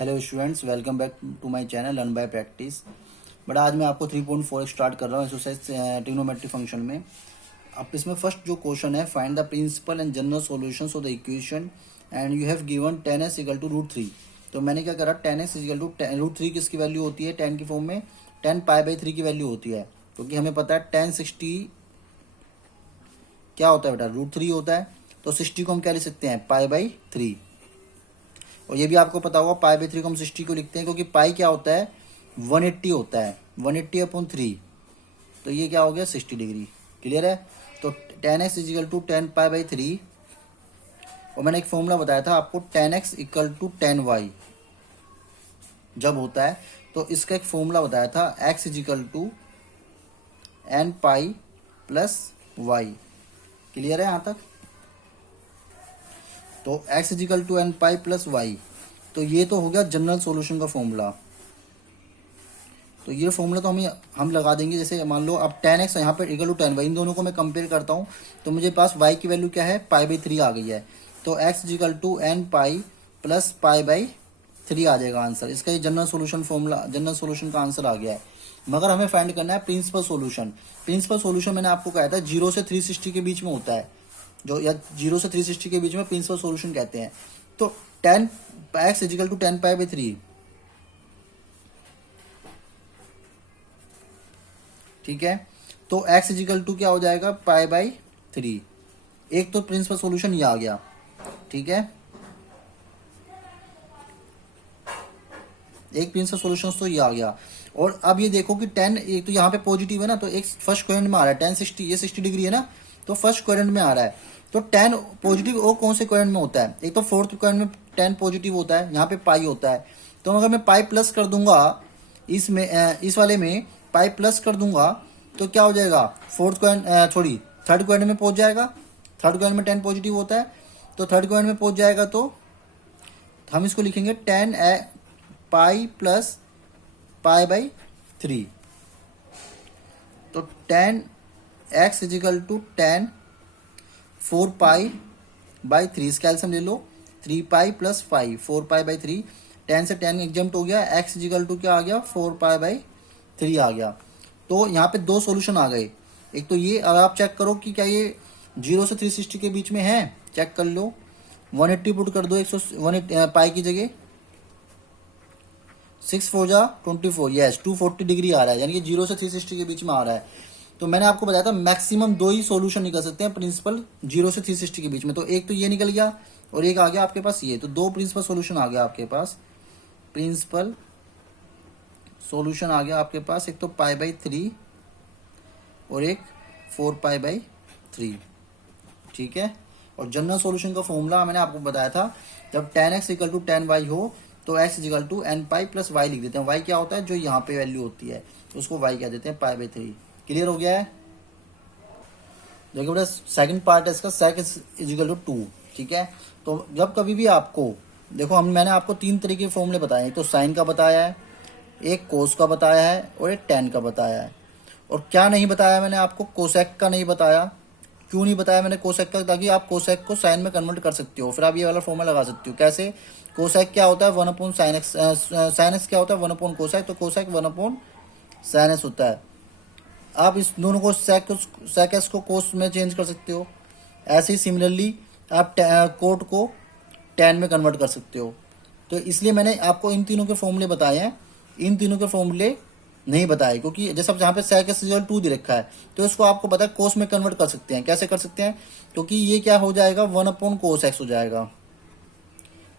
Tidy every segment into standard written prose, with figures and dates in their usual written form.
Hello students, welcome back to my channel learn by practice. But आज मैं आपको 3.4 start कर रहा हूँ एक्सरसाइज ट्रिग्नोमेट्री फंक्शन में। अब इसमें फर्स्ट जो क्वेश्चन है, find the principal and general solutions of the equation and you have given tan x equal to √3। तो मैंने क्या करा, tan x इक्वल टू √3 किसकी वैल्यू होती है, tan की फॉर्म में tan π/3 की वैल्यू होती है, क्योंकि हमें पता है tan 60 क्या होता है बेटा, √3 होता है। तो 60 को हम क्या लिख सकते हैं, π/3। और ये भी आपको पता होगा π/3 को हम 60 को लिखते हैं क्योंकि पाई क्या होता है, 180 होता है, 180/3। तो ये क्या हो गया, 60 डिग्री। क्लियर है। तो tan x is equal to tan π/3। और मैंने एक फॉर्मूला बताया था आपको, tan x equal to tan y जब होता है, तो इसका एक फॉर्मूला बताया था, x is equal to n pi plus y। Clear है यहाँ तक। तो x is equal to n pi plus Y, तो ये तो हो गया जनरल सॉल्यूशन का फॉर्मूला। तो ये फॉर्मूला तो हम लगा देंगे। जैसे मान लो अब tan x यहाँ पर इक्वल टू tan y, इन दोनों को मैं कंपेयर करता हूँ, तो मुझे पास y की वैल्यू क्या है, π/3 आ गई है। तो x is equal to n pi plus π/3 आ जाएगा आंसर। इसका ये general solution formula, general solution का आंसर आ गया है। मगर हमें फाइंड करना है प्रिंसिपल सॉल्यूशन। प्रिंसिपल सॉल्यूशन मैंने आपको कहा था 0 से 360 के बीच में होता है, जो या 0 से 360 के बीच में प्रिंसिपल सॉल्यूशन कहते हैं। तो tan x is equal to tan π/3, ठीक है। तो x इजिकल टू क्या हो जाएगा, π/3। एक तो प्रिंसिपल सॉल्यूशन ये आ गया, ठीक है। एक प्रिंसिपल सॉल्यूशन तो ये आ गया। और अब ये देखो कि tan, एक तो यहाँ पे पॉजिटिव है ना, तो एक फर्स्ट क्वाड्रेंट में आ रहा है tan 60, ये 60 डिग्री है ना, तो फर्स्ट क्वाड्रेंट में आ रहा है। तो tan पॉजिटिव और कौन से क्वाड्रेंट में होता है, एक तो फोर्थ क्वाड्रेंट में tan पॉजिटिव होता है, यहाँ पे पाई होता है। तो अगर मैं पाई प्लस कर दूंगा इसमें, इस वाले में पाई प्लस कर दूंगा, तो क्या हो जाएगा, fourth quadrant sorry third quadrant में पहुंच जाएगा। थर्ड क्वाड्रेंट में tan पॉजिटिव होता है, तो थर्ड क्वाड्रेंट में पहुंच जाएगा। तो हम इसको लिखेंगे tan पाई प्लस π/3। तो tan x is equal to tan 4π/3, इसका एल्सियम ले लो, 3π प्लस 5, 4π/3। tan से tan एग्जम्प्ट हो गया, x इजिकल टू क्या आ गया, 4π/3 आ गया। तो यहाँ पे दो सॉल्यूशन आ गए। एक तो ये, अगर आप चेक करो कि क्या ये 0 से 360 के बीच में है, चेक कर लो। 180 पुट कर दो 180 पाई की जगह, 6 4 जा 24, यस 240 डिग्री आ रहा है, यानी कि 0 से 360 के बीच में आ रहा है। तो मैंने आपको बताया था मैक्सिमम दो ही सॉल्यूशन निकल सकते हैं प्रिंसिपल 0 से 360 के बीच में। तो एक तो ये निकल गया और एक आ गया आपके पास ये। तो दो प्रिंसिपल सॉल्यूशन आ गया आपके पास, प्रिंसिपल सॉल्यूशन आ गया आपके पास, एक तो π/3 और एक 4π/3, ठीक है। और जनरल सॉल्यूशन का फॉर्मूला मैंने आपको बताया था, जब tan x equal to tan y हो, तो x is equal to n pi plus Y लिख देते हैं। y क्या होता है, जो यहाँ पे वैल्यू होती है, उसको y कह देते हैं, π/3। क्लियर हो गया है। देखिए बेटा, सेकंड पार्ट है इसका, sec इजिकल टू 2, ठीक है। तो जब कभी भी आपको देखो, मैंने आपको तीन तरीके के फॉर्मूले बताए, एक तो साइन का बताया है, एक कोस का बताया है और एक tan का बताया है। और क्या नहीं बताया मैंने आपको, कोसेक का नहीं बताया। क्यों नहीं बताया मैंने कोसेक का, ताकि आप कोसेक को साइन में कन्वर्ट कर सकते हो, फिर आप ये वाला फॉर्मूला लगा सकते हो। कैसे, कोसेक क्या होता है 1/sin x, sin x क्या होता है 1/कोसेक, तो कोसेक 1/sin x होता है। आप इस दोनों को sec x को कोस में चेंज कर सकते हो। ऐसे ही सिमिलरली आप कोट को tan में कन्वर्ट कर सकते हो। तो इसलिए मैंने आपको इन तीनों के फॉर्मूले बताए हैं, इन तीनों के फॉर्मूले नहीं बताए, क्योंकि जैसे जहाँ पे sec x इक्वल 2 दे रखा है, तो इसको आपको पता है कोस में कन्वर्ट कर सकते हैं। कैसे कर सकते हैं, क्योंकि ये क्या हो जाएगा 1/cos x हो जाएगा,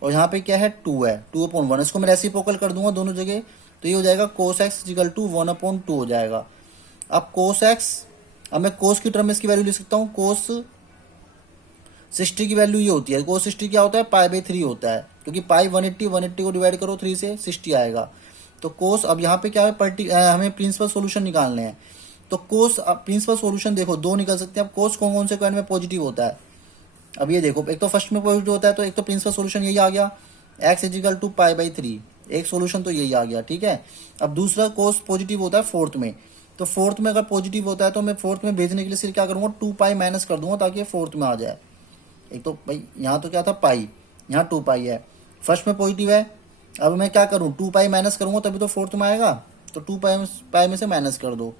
और यहाँ पे क्या है 2 है, 2/1। इसको मैं रेसिप्रोकल कर दूंगा दोनों जगह, तो ये हो जाएगा cos x इक्वल टू 1/2 हो जाएगा। अब cos x, अब मैं cos की टर्म में इसकी वैल्यू लिख सकता हूँ, cos 60 की वैल्यू ये होती है, cos 60 क्या होता है, π/3 होता है, क्योंकि पाई 180 को डिवाइड करो 3 से 60 आएगा। तो कोस, अब यहाँ पे क्या है, हमें प्रिंसिपल सॉल्यूशन निकालने हैं। तो कोस प्रिंसिपल सॉल्यूशन देखो दो निकल सकते हैं। अब कोस कौन कौन से क्वाड्रेंट में पॉजिटिव होता है, अब ये देखो, एक तो फर्स्ट में पॉजिटिव होता है, तो एक तो प्रिंसिपल सॉल्यूशन यही आ गया, x इजिकल टू π/3, एक सॉल्यूशन तो यही आ गया, ठीक है। अब दूसरा कोस पॉजिटिव होता है फोर्थ में, तो फोर्थ में अगर पॉजिटिव होता है, तो मैं फोर्थ में भेजने के लिए सिर्फ क्या करूंगा, 2π माइनस कर दूंगा, ताकि ये फोर्थ में आ जाए। एक तो भाई यहाँ तो क्या था पाई, यहाँ 2π है, फर्स्ट में पॉजिटिव है अब मैं क्या करूं, 2 पाई माइनस करूंगा तभी तो फोर्थ में आएगा, तो 2 पाई में से माइनस कर दो।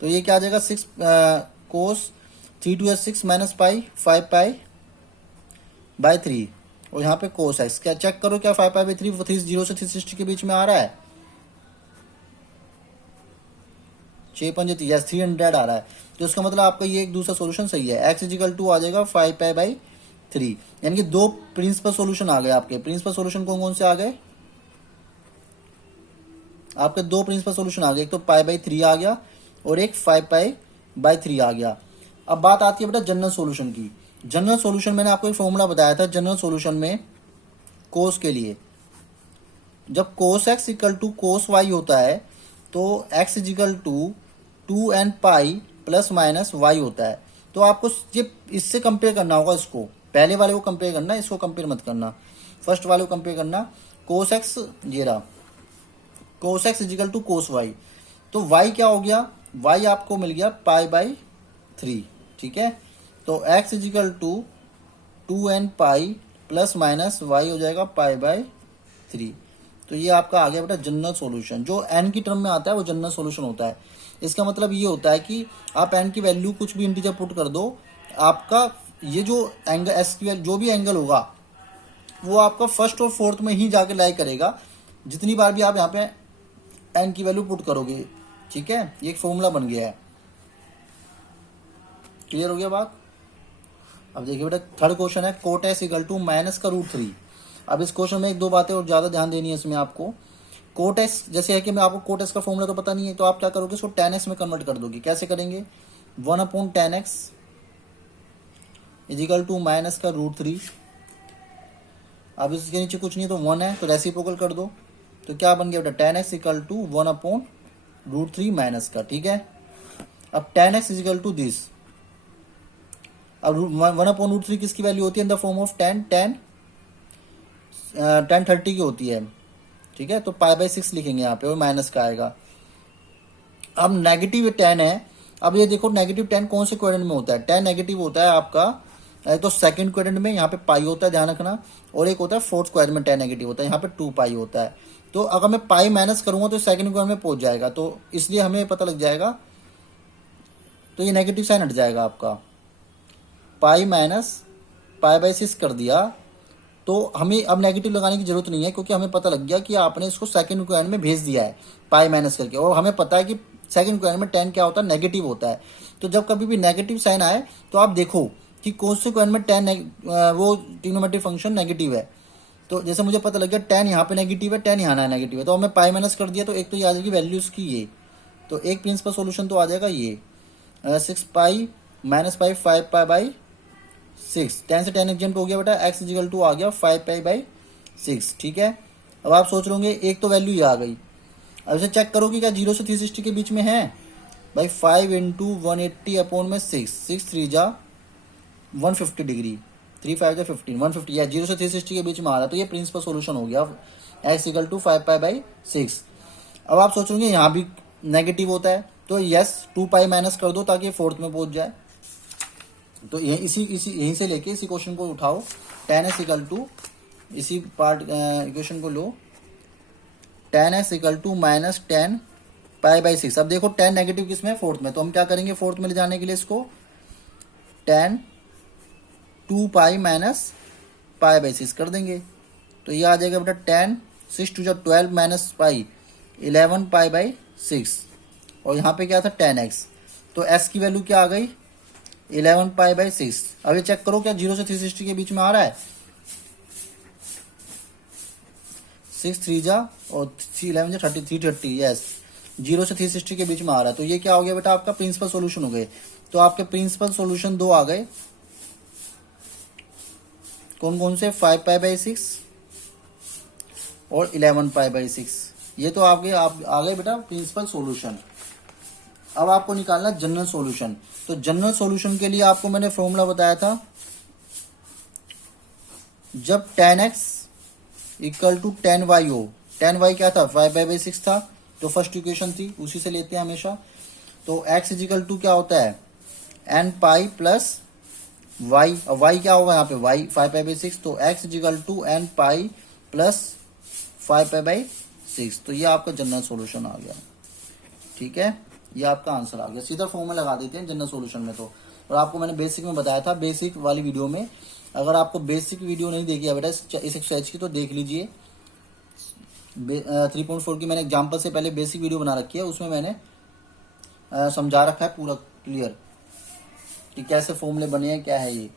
तो ये क्या आ जाएगा, 6 कोस 3 2 6 माइनस पाई 5 पाई बाय 3, और यहाँ पे कोस एक्स, क्या चेक करो क्या 5 पाई बाई 3 0 से 360 के बीच में आ रहा है, 6 पंजे यस 300 आ रहा है। तो इसका मतलब आपका ये एक दूसरा सोल्यूशन सही है। एक्स इजिकल टू आ जाएगा 5 पाई बाई 3, यानी कि दो प्रिंसिपल सोल्यूशन आ गए आपके। प्रिंसिपल सोल्यूशन कौन कौन से आ गए आपके, दो प्रिंसिपल सोल्यूशन आ गए, एक तो पाई बाई 3 आ गया और एक 5 पाई बाई 3 आ गया। अब बात आती है बेटा जनरल सॉल्यूशन की। जनरल सॉल्यूशन मैंने आपको एक फॉर्मूला बताया था जनरल सॉल्यूशन में कोस के लिए, जब cos X equal to cos Y होता है तो X is equal to 2n pi plus minus Y होता है। तो आपको ये इससे कंपेयर करना होगा, इसको पहले वाले को कंपेयर करना, इसको कंपेयर मत करना, फर्स्ट वाले को कंपेयर करना। कोस एक्स ये रहा, cos X is equal to cos Y, तो वाई क्या हो गया, वाई आपको मिल गया पाई बाई 3, ठीक है। तो X is equal to 2n pi plus minus Y हो जाएगा पाई बाई 3। तो ये आपका आ गया बेटा जनरल सॉल्यूशन। जो n की टर्म में आता है वो जनरल सॉल्यूशन होता है। इसका मतलब ये होता है कि आप n की वैल्यू कुछ भी इंटीजर पुट कर दो, आपका ये जो एंगल एस की जो भी एंगल होगा वो आपका फर्स्ट और फोर्थ में ही जाके लाई करेगा, जितनी बार भी आप यहाँ पे n की वैल्यू पुट करोगे, ठीक है। ये एक फॉर्मूला बन गया है, क्लियर हो गया बात। अब देखिए बेटा थर्ड क्वेश्चन है cot X equal to minus का रूट 3। अब इस क्वेश्चन में एक दो बातें और ज्यादा ध्यान देनी है इसमें आपको। कोट एस जैसे है कि मैं आपको कोट एस का फॉर्मूला तो पता नहीं है, तो आप क्या करोगे, इसको tan x में कन्वर्ट कर दोगे। कैसे करेंगे, 1/tan x is equal to minus का रूट 3। अब इसके नीचे कुछ नहीं तो 1 है, तो रेसिप्रोकल कर दो, तो क्या बन गया बेटा tan x equal to 1/√3 minus का, ठीक है। अब tan x is equal to this, अब 1/√3 किसकी वैल्यू होती है, in the form of tan 30 की होती है, ठीक है। तो पाई बाई 6 लिखेंगे यहाँ पे और माइनस का आएगा। अब नेगेटिव tan है, अब ये देखो नेगेटिव tan कौन से क्वाड्रेंट में होता है, tan नेगेटिव होता है आपका तो सेकंड क्वाड्रेंट में, यहाँ पे पाई होता है ध्यान रखना, और एक होता है फोर्थ क्वाड्रेंट में tan नेगेटिव होता है, यहाँ पे 2 पाई होता है। तो अगर मैं पाई माइनस करूंगा तो सेकंड क्वाड्रेंट में पहुंच जाएगा, तो इसलिए हमें पता लग जाएगा, तो ये नेगेटिव साइन हट जाएगा आपका, पाई माइनस पाई बाई 6 कर दिया, तो हमें अब नेगेटिव लगाने की जरूरत नहीं है, क्योंकि हमें पता लग गया कि आपने इसको सेकंड क्वाड्रेंट में भेज दिया है पाई माइनस करके, और हमें पता है कि सेकंड क्वाड्रेंट में tan क्या होता है, नेगेटिव होता है। तो जब कभी भी नेगेटिव साइन आए तो आप देखो कि कौन से क्वाड्रेंट में tan वो ट्रिग्नोमेट्रिक फंक्शन नेगेटिव है। तो जैसे मुझे पता लग गया tan यहाँ पे नेगेटिव है, tan यहाँ नेगेटिव है, तो हमें पाई माइनस कर दिया, तो एक तो ये आ जाएगी वैल्यू उसकी ये, तो एक प्रिंसिपल सोल्यूशन तो आ जाएगा ये 6 pi minus pi 5 pi by 6, tan से tan एग्जेंट हो गया बेटा, x इजिकल टू आ गया 5 पाई बाई 6, ठीक है। अब आप सोच रहे एक तो वैल्यू ये आ गई, अब इसे चेक करो कि क्या 0 से 360 के बीच में है भाई, 5 इंटू 180 अपॉन में 6, 6 3 जा 150 डिग्री, 3 5 जा 15, 150 या 0 से 360 के बीच में आ रहा है, तो ये प्रिंसिपल सोल्यूशन हो गया x equal to 5 pi by 6। अब आप सोच रहे यहाँ भी नेगेटिव होता है, तो यस 2 पाई माइनस कर दो ताकि फोर्थ में पहुंच जाए। तो यहीं से लेके इसी क्वेश्चन को उठाओ, tan x इक्वल टू इसी पार्ट इक्वेशन को लो, tan x equal to minus tan pi by 6। अब देखो tan नेगेटिव किस में है, फोर्थ में, तो हम क्या करेंगे फोर्थ में ले जाने के लिए इसको tan 2 pi minus pi by 6 कर देंगे, तो ये आ जाएगा बेटा tan 6 to 12 minus pi 11 pi by 6, और यहाँ पे क्या था tan x, तो s की वैल्यू क्या आ गई 11 पाई बाई 6। अब ये चेक करो क्या 0 से 360 के बीच में आ रहा है, 6 3 जा और 11 जा 30, यस 0 से 360 के बीच में आ रहा है। तो ये क्या हो गया बेटा आपका प्रिंसिपल सॉल्यूशन हो गए। तो आपके प्रिंसिपल सॉल्यूशन दो आ गए, कौन कौन से, 5 पाई बाई 6 और 11 पाई बाई 6, ये तो आपके आप आ गए बेटा प्रिंसिपल सॉल्यूशन। अब आपको निकालना जनरल सॉल्यूशन। तो जनरल सॉल्यूशन के लिए आपको मैंने फॉर्मूला बताया था, जब tan x equal to tan y हो, tan y क्या था 5 बाई 6 था, तो फर्स्ट इक्वेशन थी उसी से लेते हैं हमेशा। तो x इजिकल टू क्या होता है n पाई प्लस वाई, अब वाई क्या होगा यहाँ पे, वाई 5π/6, तो x is equal to n pi plus 5π/6। तो ये आपका जनरल सॉल्यूशन आ गया, ठीक है, ये आपका आंसर आ गया। सीधा फॉर्मूला लगा देते हैं जनरल सॉल्यूशन में तो। और आपको मैंने बेसिक में बताया था, बेसिक वाली वीडियो में, अगर आपको बेसिक वीडियो नहीं देखी है बेटा इस एक्सरसाइज की तो देख लीजिए। 3.4 की मैंने एग्जाम्पल से पहले बेसिक वीडियो बना रखी है, उसमें मैंने समझा रखा है पूरा क्लियर कि कैसे फॉर्मूले बने हैं, क्या है ये।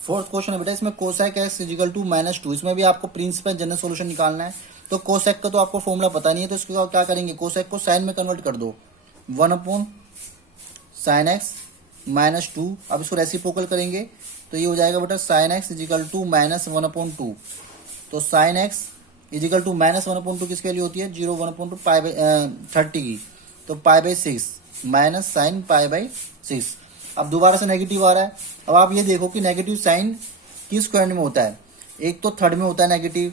फोर्थ क्वेश्चन है बेटा, इसमें कोसेक एक्स इजिकल टू -2, इसमें भी आपको प्रिंसिपल जनरल सॉल्यूशन निकालना है। तो कोसेक का तो आपको फॉर्मूला पता नहीं है, तो इसको क्या करेंगे, कोसेक को साइन में कन्वर्ट कर दो, 1/sin x -2। अब इसको रेसिप्रोकल करेंगे तो ये हो जाएगा बेटा sin x इजिकल टू -1/2। तो sin x इजिकल टू -1/2 किसके लिए होती है, 0 1/2 30 की, तो π/6 माइनस साइन π/6। अब दोबारा से नेगेटिव आ रहा है। अब आप ये देखो कि नेगेटिव साइन किस क्वाड्रेंट में होता है, एक तो थर्ड में होता है नेगेटिव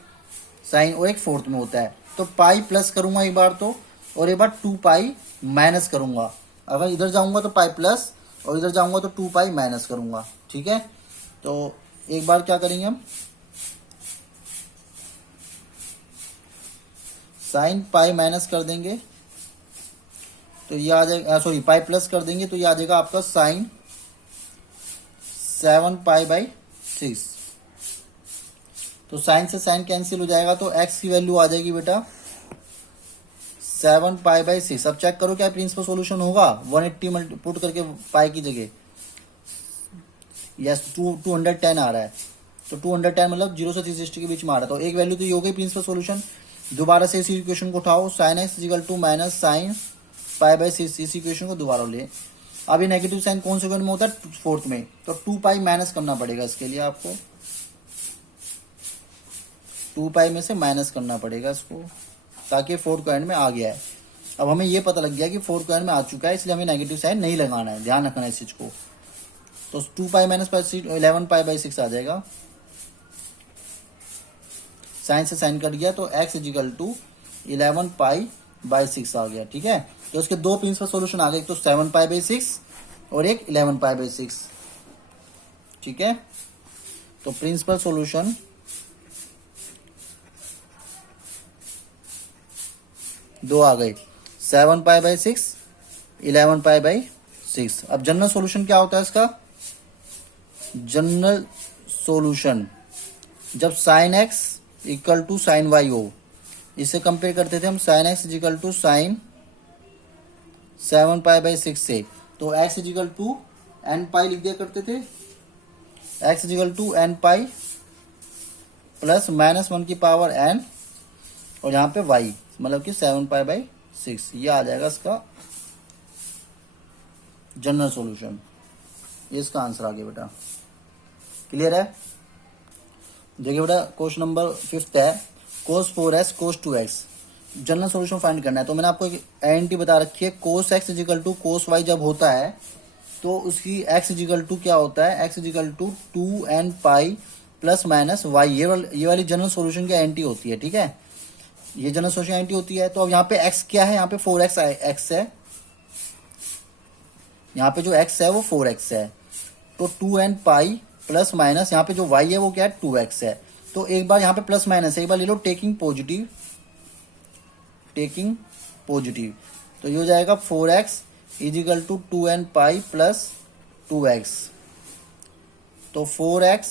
साइन और एक फोर्थ में होता है। तो पाई प्लस करूंगा एक बार तो, और एक बार 2π माइनस करूंगा। अगर इधर जाऊंगा तो पाई प्लस और इधर जाऊंगा तो 2π माइनस करूंगा, ठीक है। तो एक बार क्या करेंगे हम, साइन पाई माइनस कर देंगे तो ये आ जाएगा, सॉरी पाई प्लस कर देंगे तो ये आ जाएगा आपका साइन 7π/6। तो साइन से साइन कैंसिल हो जाएगा, तो x की वैल्यू आ जाएगी बेटा 7π/6। अब चेक करो क्या प्रिंसिपल सॉल्यूशन होगा, 180 पुट करके पाई की जगह, यस 210 आ रहा है। तो 210 मतलब 0 से 360 के बीच में आ रहा है। तो एक वैल्यू तो ये हो गई प्रिंसिपल सॉल्यूशन। दोबारा से इसी इक्वेशन को उठाओ, sign x is equal to minus sign π/6, इसी इक्वेशन को दोबारा ले। अब ये नेगेटिव साइन कौन से में होता है, फोर्थ में, तो 2π माइनस करना पड़ेगा इसके लिए आपको, 2π में से माइनस करना पड़ेगा इसको, ताकि फोर्थ क्वाड्रेंट में आ गया है। अब हमें ये पता लग गया कि फोर्थ क्वाड्रेंट में आ चुका है, इसलिए हमें नेगेटिव साइन नहीं लगाना है, ध्यान रखना है इस चीज को। तो 2π माइनस 11π/6 आ जाएगा, साइन से साइन कट गया, तो x इजिकल टू 11π/6 आ गया, ठीक है। तो इसके दो प्रिंसिपल सॉल्यूशन आ गए, एक तो 7π/6 और एक 11π/6, ठीक है। तो प्रिंसिपल सॉल्यूशन दो आ गए, 7π/6, 11π/6। अब जनरल सॉल्यूशन क्या होता है इसका, जनरल सॉल्यूशन जब sine x equal to sine y हो, इसे कंपेयर करते थे हम sine x is equal to sine 7π/6 से, तो x is equal to n pi लिख दिया करते थे, x is equal to n pi plus -1 की पावर n, और यहाँ पे y मतलब कि 7π/6, ये आ जाएगा इसका जनरल सॉल्यूशन। ये इसका आंसर आ गया बेटा, क्लियर है। देखिए बेटा क्वेश्चन नंबर 5 है, cos 4x cos 2x general solution find करना है। तो मैंने आपको एक आइडेंटिटी बता रखी है, cos x is equal to cos y जब होता है तो उसकी x इजिकल टू क्या होता है, x is equal to 2n pi plus minus y, ये वाली जनरल सॉल्यूशन की आइडेंटिटी होती है, ठीक है। ये जनरल सॉल्यूशन आइडेंटिटी होती है। तो अब यहाँ पे x क्या है, यहाँ पे 4x x है, यहाँ पे जो x है वो 4x है, तो 2n पाई प्लस माइनस यहाँ पे जो y है वो क्या है 2x है। तो एक बार यहाँ पे प्लस माइनस है, एक बार ले लो टेकिंग पॉजिटिव, तो ये हो जाएगा 4x is equal to 2n pi plus 2x, तो 4x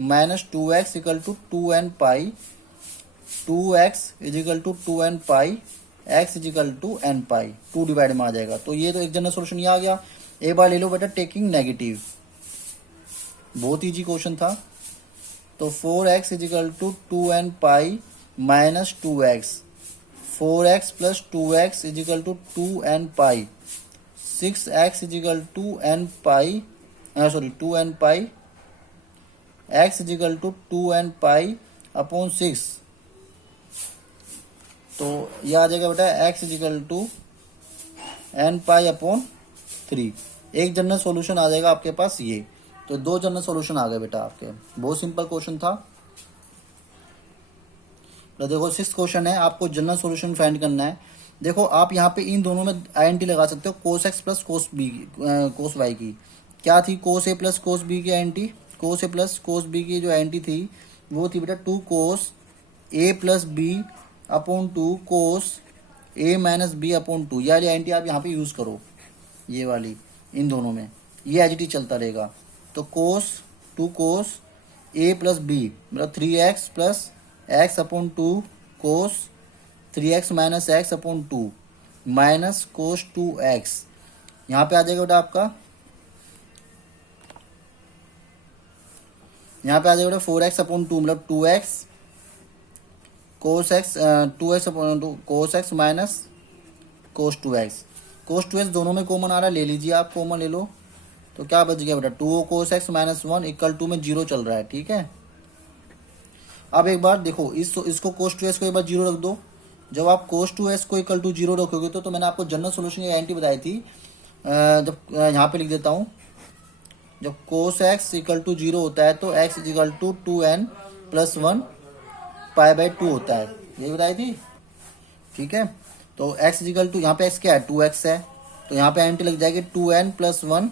minus 2x equal to 2n pi, 2x is equal to 2n pi, x is equal to n pi, 2 divide में आ जाएगा। तो ये तो एक जनरल सॉल्यूशन ये आ गया। एक बार ले लो बेटा टेकिंग नेगेटिव, बहुत इजी क्वेश्चन था। तो 4x is equal to 2n pi minus 2x, 4x plus 2x is equal to 2n pi, 6x is equal to n pi, sorry 2n pi, x is equal to 2n pi upon 6। तो यह आ जाएगा बेटा x is equal to n pi upon 3। एक general solution आ जाएगा आपके पास ये। तो दो जनरल सॉल्यूशन आ गए बेटा आपके, बहुत सिंपल क्वेश्चन था। तो देखो 6th क्वेश्चन है, आपको जनरल सॉल्यूशन फाइंड करना है। देखो आप यहाँ पे इन दोनों में आइडेंटिटी लगा सकते हो, cos x plus cos y की। क्या थी, कोस ए प्लस कोस बी की एंटी, कोस ए प्लस कोस बी की जो एंटी थी वो थी बेटा 2 कोस ए प्लस बी अपॉन 2 कोस ए माइनस बी अपॉन 2। ये वाली एंटी आप यहाँ पे यूज़ करो, ये वाली इन दोनों में, ये एच डी चलता रहेगा। तो कोस 2 कोस ए प्लस बी मतलब 3x प्लस एक्स अपॉन 2 कोस 3x minus x upon 2 minus cos 2x। यहाँ पे आ जाएगा बेटा आपका, यहाँ पे आ जाएगा बेटा 4x अपॉन 2 मतलब 2x cos x 2x upon 2 cos X minus cos 2x। कोस 2x दोनों में कॉमन आ रहा है, ले लीजिए आप, कॉमन ले लो। तो क्या बच गया बेटा 2 cos X minus 1 equal to में 0 चल रहा है, ठीक है। अब एक बार देखो इसको कोस 2x को एक बार 0 रख दो। जब आप कोस 2x को इक्वल टू 0 रखोगे तो मैंने आपको जनरल सोल्यूशन की गारंटी बताई थी। जब यहाँ पे लिख देता हूँ, जब कोस एक्स इक्वल टू 0 होता है तो x equal to 2n plus 1 pi by 2 होता है, ये बताई थी, ठीक है। तो x इक्वल टू, यहाँ पे x क्या है 2x है, तो यहाँ पे एंटी लग जाएगी 2n प्लस 1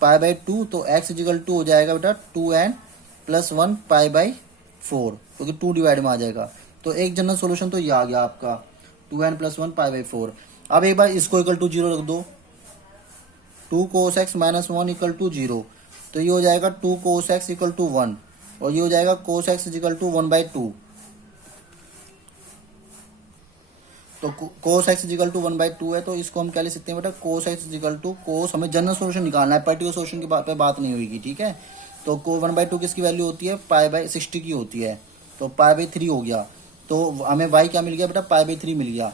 पाई बाई 2। तो x इक्वल टू हो जाएगा बेटा 2n प्लस 1 पाई बाई 4, क्योंकि 2 डिवाइड में आ जाएगा। तो एक जनरल सोल्यूशन तो ये आ गया आपका 2n प्लस 1 पाई बाई 4। अब एक बार इसको इक्वल टू 0 रख दो, 2 cos X minus 1 equal to 0। तो ये हो जाएगा 2 कोस एक्स इक्वल टू 1 और ये हो जाएगा cos X equal to 1 by 2। तो cos X equal to 1 by 2 है, तो इसको हम क्या ले सकते हैं बेटा, कोस एक्स इक्वल टू कोस, हमें जनरल सोल्यूशन निकालना है, पर्टिकुलर सोल्यूशन की पे बात नहीं होगी, ठीक है। तो 1 बाई 2 किसकी वैल्यू होती है, पाई बाई 60 की होती है, तो पाई बाई 3 हो गया। तो हमें वाई क्या मिल गया बेटा, पाई बाई 3 मिल गया।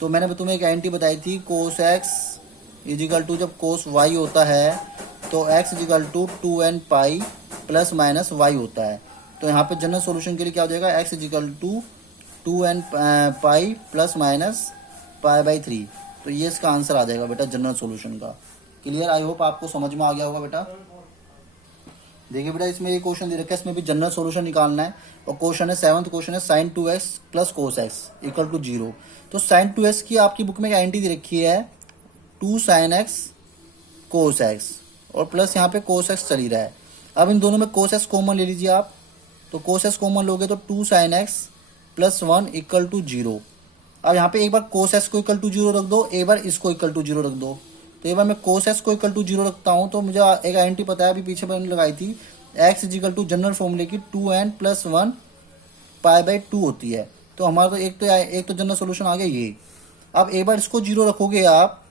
तो मैंने तुम्हें एक एंटी बताई थी, कोस एक्स इजिकल टू जब कोस वाई होता है तो X is equal to 2n pi plus minus Y होता है। तो यहाँ पे जनरल सॉल्यूशन के लिए क्या हो जाएगा, X is equal to 2n pi plus minus pi by 3। तो ये इसका आंसर आ जाएगा बेटा जनरल सॉल्यूशन का। क्लियर, आई होप आपको समझ में आ गया होगा बेटा। देखिए बेटा इसमें ये क्वेश्चन दे रखा है, इसमें भी जनरल सॉल्यूशन निकालना है और क्वेश्चन है 7th क्वेश्चन है sin 2x plus cos X equal to 0। तो sin 2x की आपकी बुक में गारंटी दे रखी है 2 sin x कोस एक्स और प्लस यहाँ पे कोस एक्स चल ही रहा है। अब इन दोनों में कोस एक्स कॉमन ले लीजिए आप, तो कोस एक्स कॉमन लोगे तो 2 sin x plus 1 equal to 0। अब यहाँ पे एक बार कोस एक्स को इक्वल टू 0 रख दो, एक बार इसको इक्वल टू 0 रख दो। तो एक बार मैं कोस एक्स को इक्वल टू 0 रखता हूँ तो मुझे एक आइडेंटिटी पता है, अभी पीछे मैंने लगाई थी, एक्स इजिकल टू जनरल फॉर्मूले की 2n प्लस 1 पाई बाई 2 होती है। तो हमारा तो एक तो जनरल सोल्यूशन आ गया ये। अब एक बार इसको 0 रखोगे आप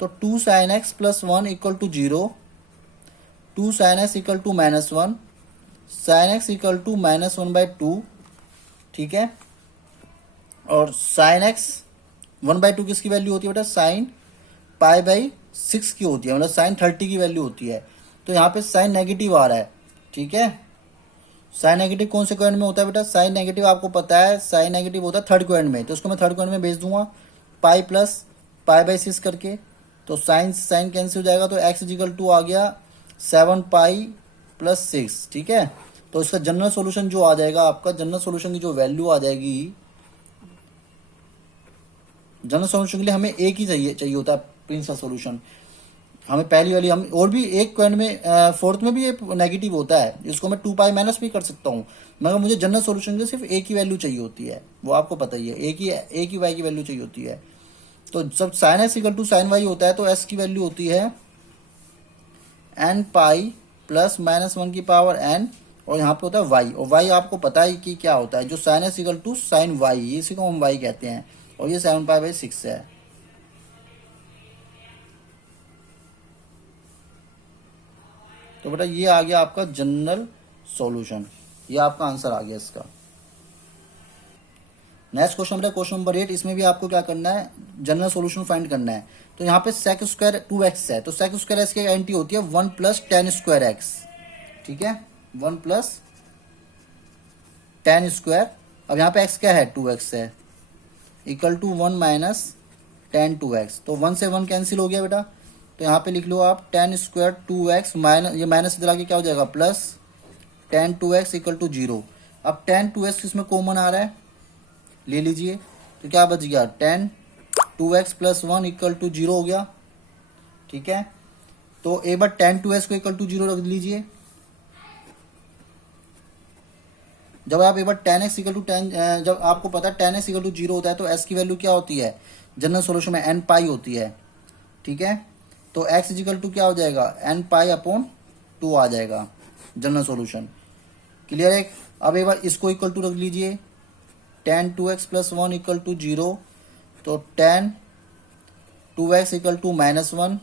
तो 2 sin x plus 1 equal to 0, 2 sin x equal to minus 1, sin x equal to minus 1 by 2, ठीक है। और sin x 1 बाई 2 किसकी वैल्यू होती है बेटा, साइन पाई बाई 6 की होती है, मतलब साइन 30 की वैल्यू होती है। तो यहाँ पे साइन नेगेटिव आ रहा है, ठीक है। साइन नेगेटिव कौन से क्वाड्रेंट में होता है बेटा, साइन नेगेटिव आपको पता है, साइन नेगेटिव होता है थर्ड क्वाड्रेंट में। तो उसको मैं थर्ड क्वाड्रेंट में भेज दूंगा पाई प्लस पाई बाई 6 करके, तो साइन साइन कैंसिल हो जाएगा। तो एक्स इजिकल टू आ गया 7 पाई प्लस 6, ठीक है। तो इसका जनरल सोल्यूशन जो आ जाएगा आपका, जनरल सोल्यूशन की जो वैल्यू आ जाएगी, जनरल सोल्यूशन के लिए हमें एक ही चाहिए होता है प्रिंसिपल सोल्यूशन। हमें पहली वाली, हम और भी एक क्वेश्चन में फोर्थ में भी ये नेगेटिव होता है, इसको मैं 2 पाई माइनस भी कर सकता हूँ, मगर मुझे जनरल सोल्यूशन के सिर्फ एक ही वैल्यू चाहिए होती है, वो आपको पता ही है, एक ही वाई की वैल्यू चाहिए होती है। तो जब sine x equal to sine y होता है तो एस की वैल्यू होती है n पाई प्लस माइनस 1 की पावर n, और यहाँ पे होता है y, और y आपको पता है कि क्या होता है, जो sine x equal to sine y, इसी को हम y कहते हैं, और ये 7 पाई बाई 6 है। तो बेटा ये आ गया आपका जनरल सॉल्यूशन, ये आपका आंसर आ गया इसका। नेक्स्ट क्वेश्चन बेटा क्वेश्चन नंबर 8, इसमें भी आपको क्या करना है, जनरल सॉल्यूशन फाइंड करना है। तो यहाँ पे सेक स्क्वायर 2x है, तो सेक स्क्वायर एक्स की एंटी होती है 1 प्लस टेन स्क्वायर एक्स, ठीक है, 1 प्लस टेन स्क्वायर। अब यहाँ पे x क्या है, 2x है, equal to 1 minus ten 2x। तो 1 से 1 कैंसिल हो गया बेटा, तो यहाँ पे लिख लो आप टेन स्क्वायर 2x माइनस, ये माइनस इधर आके क्या हो जाएगा plus ten 2x equal to 0। अब टेन 2x इसमें कॉमन आ रहा है, ले लीजिए, तो क्या बच गया ten 2x plus 1 equal to 0 हो गया, ठीक है। तो एक बार tan 2s को इक्वल टू 0 रख लीजिए। जब आप एक बार tan x इक्वल टू जब आपको पता है tan x इक्वल टू 0 होता है तो s की वैल्यू क्या होती है जनरल सोल्यूशन में, n पाई होती है। ठीक है, तो x इक्वल टू क्या हो जाएगा, n पाई अपॉन 2 आ जाएगा जनरल सोल्यूशन। क्लियर है। अब एक बार इसको इक्वल टू रख लीजिए, tan 2x plus 1 equal to 0, तो tan 2x equal to -1,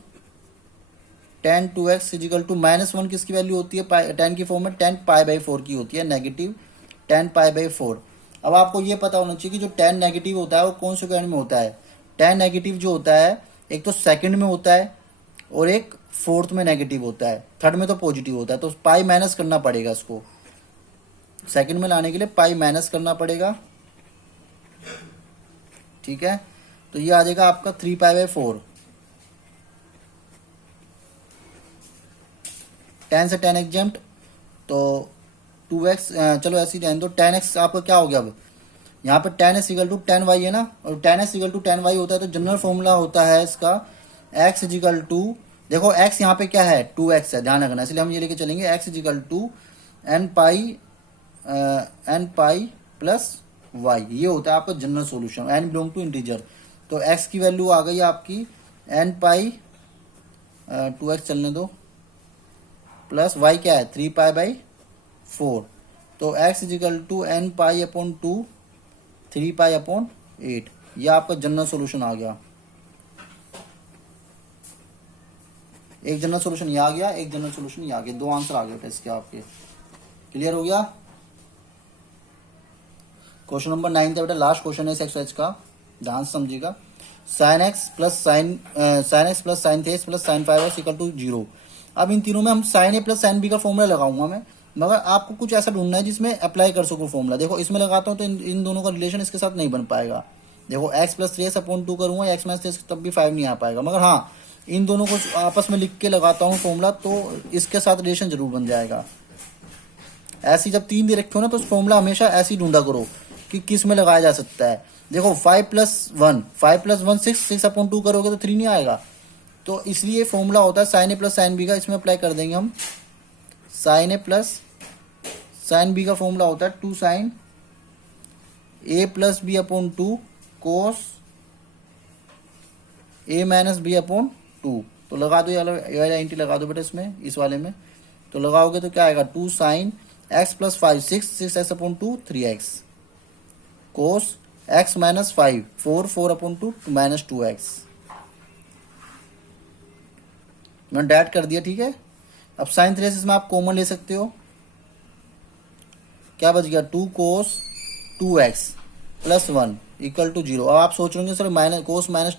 tan 2x equal to -1 किसकी वैल्यू होती है, tan की फॉर्म में tan π/4 की होती है, नेगेटिव tan π/4। अब आपको ये पता होना चाहिए कि जो tan नेगेटिव होता है वो कौन से सेकंड में होता है। tan नेगेटिव जो होता है एक तो सेकंड में होता है और एक फोर्थ में नेगेटिव होता है, थर्ड में तो पॉजिटिव होता है। तो पाई माइनस करना पड़ेगा, इसको सेकंड में लाने के लिए पाई माइनस करना पड़ेगा। ठीक है, तो ये आ जाएगा आपका 3π/4। tan से tan एग्जेम्प्ट, तो 2x, चलो ऐसे ही रहने दो। tan x आपका क्या हो गया, अब यहाँ पे tan x equal to tan y है ना, और tan x equal to tan y होता है तो जनरल फॉर्मूला होता है इसका x इक्वल टू, देखो x यहाँ पे क्या है 2x है, ध्यान रखना, इसलिए हम ये लेके चलेंगे x equal to n pi plus y। ये होता है आपका general solution, n belong to integer. तो x की वैल्यू आ गई आपकी n पाई 2x चलने दो, प्लस y क्या है 3π/4। तो x equal to n pi upon 2, 3π/8। यह आपका जनरल सॉल्यूशन आ गया। एक जनरल सॉल्यूशन ये आ गया, एक जनरल सॉल्यूशन ये आ गया, दो आंसर आ गए टेस्ट के आपके। क्लियर हो गया। क्वेश्चन नंबर 9 था बेटा, लास्ट क्वेश्चन है इस एक्सरसाइज का, ध्यान से समझिएगा। sin x plus sine 3x plus sine 5x equal to 0। अब इन तीनों में हम sin a plus sin b का फॉर्मूला लगाऊंगा मैं, मगर आपको कुछ ऐसा ढूंढना है जिसमें अप्लाई कर सको फॉर्मूला। देखो इसमें लगाता हूँ तो इन दोनों का रिलेशन इसके साथ नहीं बन पाएगा। देखो x प्लस 3x अपॉन 2 करूंगा, x माइनस 3x तब भी 5 नहीं आ पाएगा, मगर हाँ इन दोनों को आपस में लिख के लगाता हूँ फॉर्मूला तो इसके साथ रिलेशन जरूर बन जाएगा। ऐसी जब 3 दे रखे हो ना तो फॉर्मूला हमेशा ऐसे ही ढूंढा करो कि किस में लगाया जा सकता है। देखो 5 प्लस 1 6 अपॉन 2 करोगे तो 3 नहीं आएगा, तो इसलिए फॉर्मूला होता है sin a plus sine b का। इसमें अप्लाई कर देंगे हम, sin a plus sine b का फॉर्मूला होता है 2 sin a plus b upon 2 cos a minus b upon 2। तो लगा दो, ये वाला इंटी लगा दो बेटा इसमें, इस वाले में तो लगाओगे तो क्या आएगा 2 sin x plus 5 6x upon 2 3x कोस x minus 5 4 upon 2 minus 2x। मैंने डैट कर दिया। ठीक है, अब साइन 3x में आप कॉमन ले सकते हो, क्या बच गया 2 cos 2x plus 1 equal to 0। अब आप सोच रहे होंगे sir minus cos minus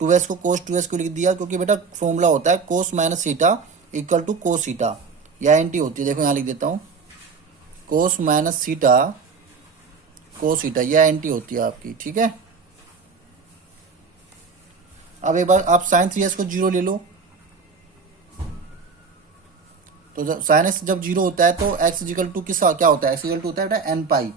2x को कोस 2x को लिख दिया, क्योंकि बेटा फॉर्मूला होता है cos minus theta equal to cos theta, या एंटी होती है। देखो यहाँ लिख देता हूँ, cos minus theta cos theta, यह एंटी होती है आपकी। ठीक है, अब एक बार आप साइन 3x को 0 ले लो, तो साइन x जब 0 होता है तो x इक्वल टू किसका क्या होता है, x इक्वल टू होता है बेटा n पाई।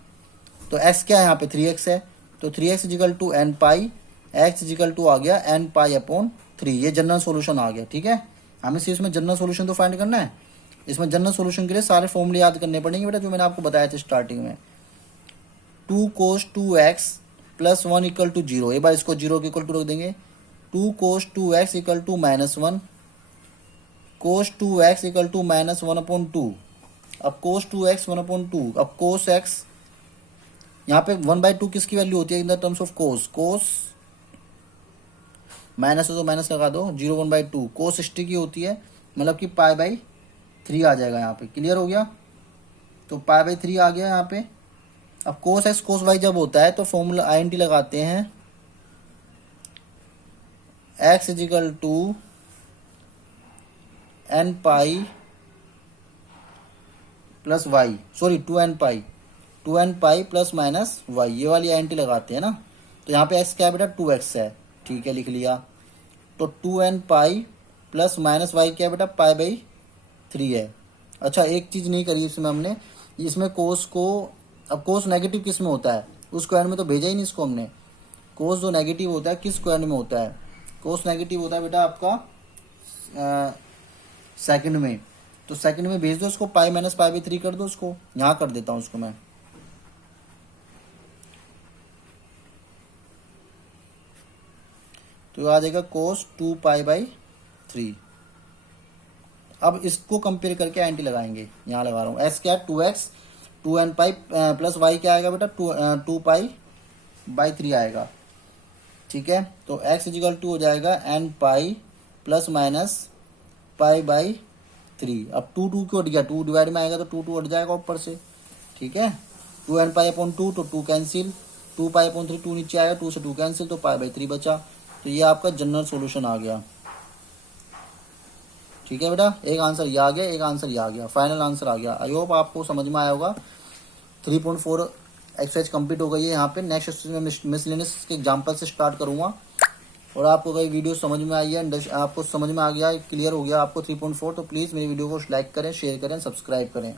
तो x क्या है यहाँ पे 3x है, तो 3x equal to n pi, x equal to आ गया n पाई अपॉन 3। ये जनरल सॉल्यूशन आ गया। ठीक है, हमें सिर्फ इसमें जनरल सॉल्यूशन तो फाइंड करना है। इसमें जनरल सॉल्यूशन के लिए सारे फॉर्मूले याद करने पड़ेंगे बेटा, जो मैंने आपको बताया था स्टार्टिंग में। 2 cos 2x plus 1 equal to 0। एक बार इसको 0 के इक्वल टू रख देंगे, 2 cos 2x equal to -1 cos 2x equal to -1 upon 2। अब कोस 2x 1 अपॉन 2। अब कोस x यहाँ पे 1/2 किसकी वैल्यू होती है in the terms of cos, cos minus हो तो माइनस लगा दो, 0 1/2 कोस 60 की होती है, मतलब कि π/3 आ जाएगा यहाँ पे। क्लियर हो गया, तो π/3 आ गया यहाँ पे। अब कोस x कोस y जब होता है तो फॉर्मूला INT लगाते हैं, x equal to n pi plus y, sorry 2n pi plus minus y, ये वाली INT लगाते हैं ना। तो यहाँ पे x क्या है बेटा 2x है। ठीक है, लिख लिया। तो 2n pi plus minus y क्या है बेटा π/3 है। अच्छा, एक चीज़ नहीं करी इसमें हमने, इसमें कोस को, अब कोस नेगेटिव किस में होता है, उस स्क्वायर में तो भेजा ही नहीं इसको हमने। कोस जो नेगेटिव होता है किस स्क्वायर में होता है, कोस नेगेटिव होता है बेटा आपका सेकंड में, तो सेकंड में भेज दो उसको, पाई माइनस पाई बाई 3 कर दो उसको, यहाँ कर देता हूँ उसको मैं। तो आ जाएगा कोस 2 पाई बाई 3। अब इसको कंपेयर करके एंटी लगाएंगे, यहाँ लगा रहा हूँ। एस क्या है 2x 2n pi plus Y क्या आएगा बेटा 2 पाई बाई 3 आएगा, ठीक है। तो x इजिकल टू हो जाएगा n pi plus minus pi by 3। अब 2 2 क्यों हट गया, 2 डिवाइड में आएगा तो 2 2 हट जाएगा ऊपर से, ठीक है। 2n पाई अपॉन 2 तो 2 कैंसिल, 2 पाई अपॉन 3 2 नीचे आएगा, 2 से 2 कैंसिल तो पाई बाई 3 बचा। तो ये आपका जनरल सॉल्यूशन आ गया, ठीक है बेटा। एक आंसर ये आ गया, एक आंसर ये आ गया, फाइनल आंसर आ गया। आई होप आपको समझ में आया होगा। 3.4 एक्सरसाइज कंप्लीट हो गई है। यहाँ पे नेक्स्ट में मिसलेनियस के एग्जाम्पल से स्टार्ट करूंगा। और आपको अगर वीडियो समझ में आई है, आपको समझ में आ गया, क्लियर हो गया आपको 3.4, तो प्लीज़ मेरी वीडियो को लाइक करें, शेयर करें, सब्सक्राइब करें।